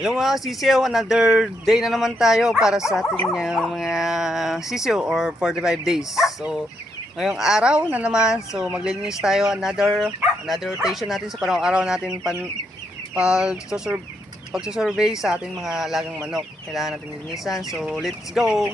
Hello mga sisiyo, another day na naman tayo para sa ating mga sisiyo or 45 days. So, ngayong araw na naman, so maglilinis tayo another rotation natin sa parang araw natin pagsusurvey sa ating mga alagang manok. Kailangan natin nilinisan. So, let's go!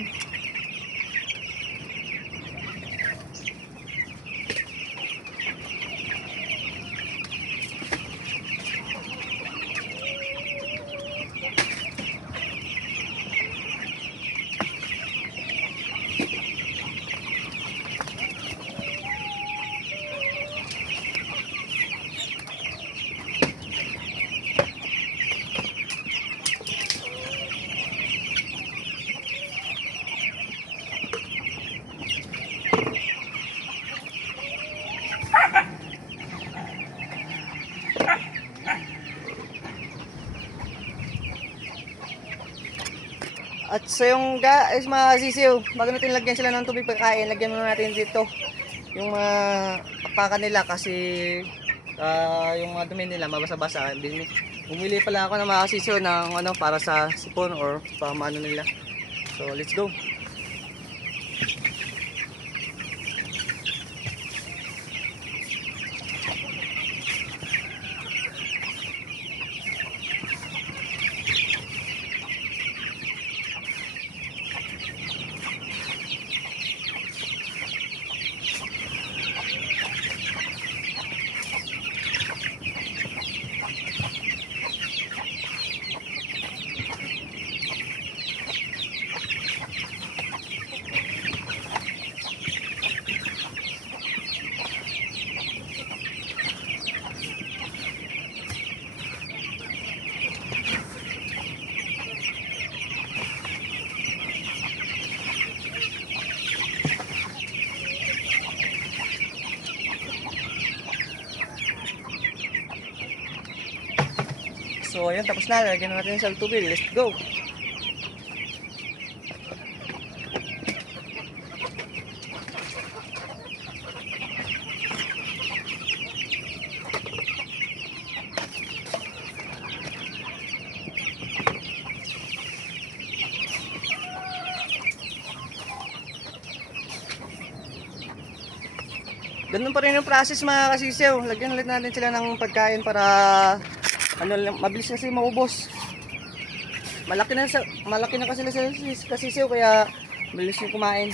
At sa yung guys, mga sisiw, bago natin lagyan sila ng tubig pagkain, lagyan muna natin dito yung mga apakan nila kasi yung mga dumi nila mabasa-basa. Bumili pala ako ng mga sisiw ng para sa sipon or pamano nila. So let's go. So ayun, tapos na. Lagyan na natin sa tubig. Let's go. Ganun pa rin yung process mga kasisiw. Lagyan ulit natin sila ng pagkain para mabilis kasi maubos. Malaki na kasi sila kasisiw kaya mabilis yung kumain.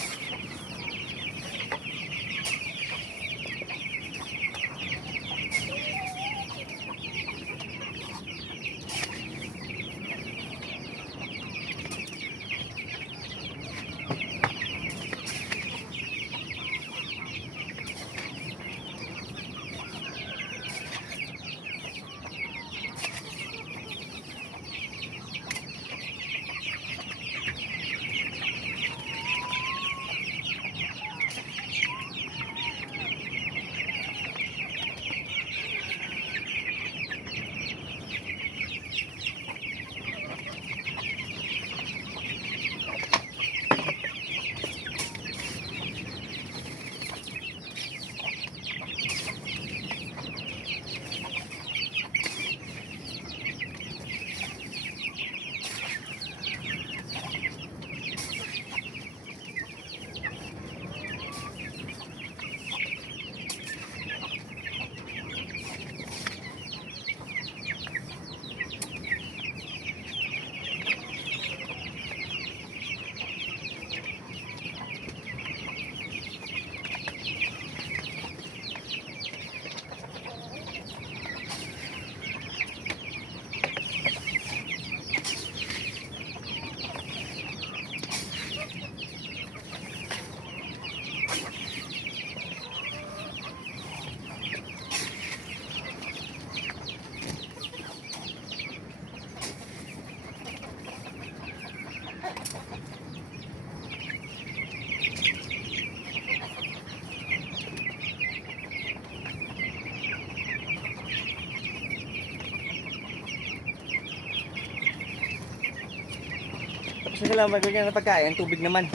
Tapos na sila magiging ng pagkain, tubig naman.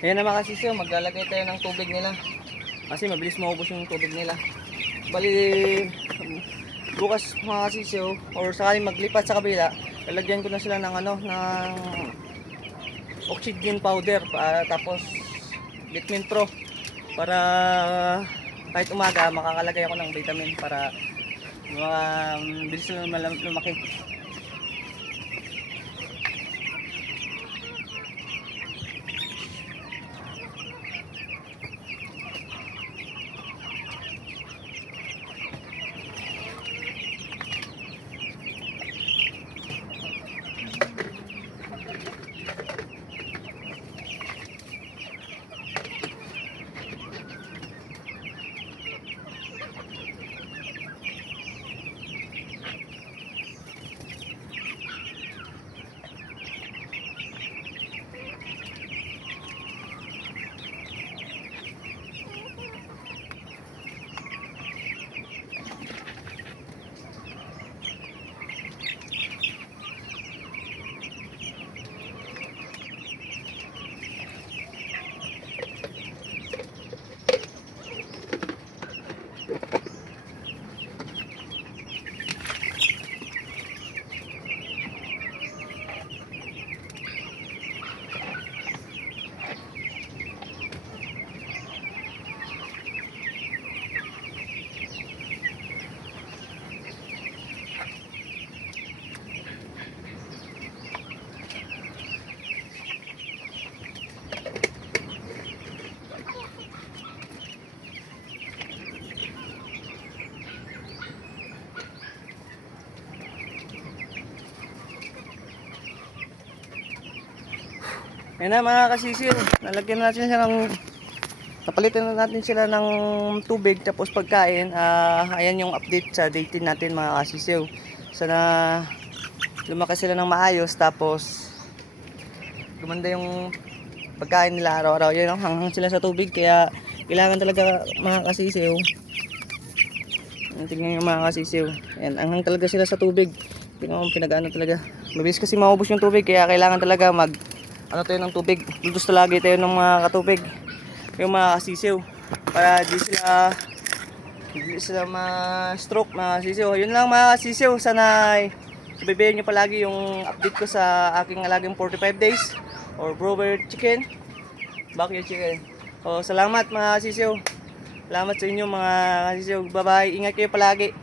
Ayan na mga kasisiyo, maglalagay tayo ng tubig nila. Kasi mabilis maubos yung tubig nila. Bali, bukas mga kasisiyo, or sakaling maglipat sa kabila, lalagyan ko na sila ng ano, ng oxygen powder, tapos vitamin pro, para kahit umaga makakalagay ako ng vitamin para bilis sila lumaki. Ayan na mga kasisiw, nalagyan natin sila napalitan na natin sila ng tubig tapos pagkain. Ayan yung update sa day 10 natin mga kasisiw. Sana lumaki sila ng maayos, tapos gumanda yung pagkain nila araw-araw. Yan, hanghang sila sa tubig, kaya kailangan talaga mga kasisiw. Tingnan yung mga kasisiw. Ayan, hanghang talaga sila sa tubig. Tingnan mo, pinag-ano talaga. Mabilis kasi maubos yung tubig, kaya kailangan talaga ano tayo ng tubig. Gusto lagi tayo ng mga katubig, yung mga kasisiw, para di sila ma-stroke mga kasisiw. Yun lang mga kasisiw, sana sabihin nyo palagi yung update ko sa aking alagang 45 days or Brower chicken, backyard chicken. So salamat mga kasisiw, salamat sa inyo mga kasisiw. Bye bye, ingat kayo palagi.